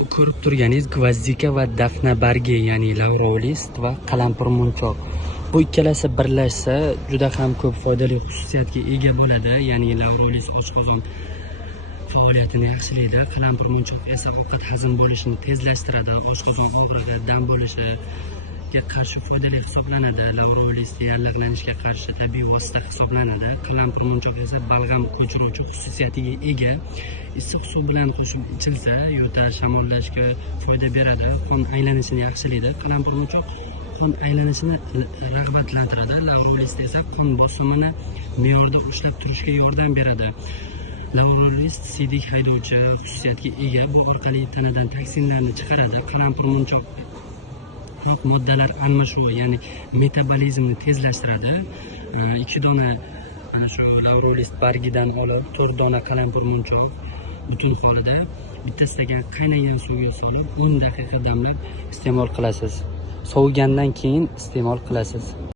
Bu ko'rib turganingiz gvazdika va dafna bargi, ya'ni lavrolist va qalampir munchoq. Bu ikkalasi birlashsa juda ham ko'p foydali xususiyatga ega bo'ladi. Ya'ni lavrolist oshqozon faoliyatini yaxshilaydi, qalampir munchoq esa ovqat hazm bo'lishini tezlashtiradi, oshqozon og'rig'i, dam bo'lishiga qarshi foydali hisoblanadi. Lavrolist yallig'lanishga qarshi tabiiy vosita hisoblanadi. Qalampir munchoq esa balg'am ko'chiruvchi xususiyatiga ega. Issiq suv bilan qo'shib ichilsa, yo'tal, shamollashga foyda beradi, qon aylanishini yaxshilaydi. Qalampir munchoq qon aylanishini rag'batlantiradi. Lavrolist esa qon bosimini me'yorda ushlab turishga yordam beradi. Lavrolist siydik haydovchi xususiyatga ega, bu orqali tanadan toksinlarni chiqaradi. Qalampir munchoq ko'p moddalar almashuvi, ya'ni metabolizmni tezlashtiradi. 2 dona mana shu lavrolist bargidan olib 4 dona qalampir munchoq butun holida bitta stakan qaynagan suvga solib 10 daqiqa damlab iste'mol qilasiz. Sovigandan keyin iste'mol qilasiz.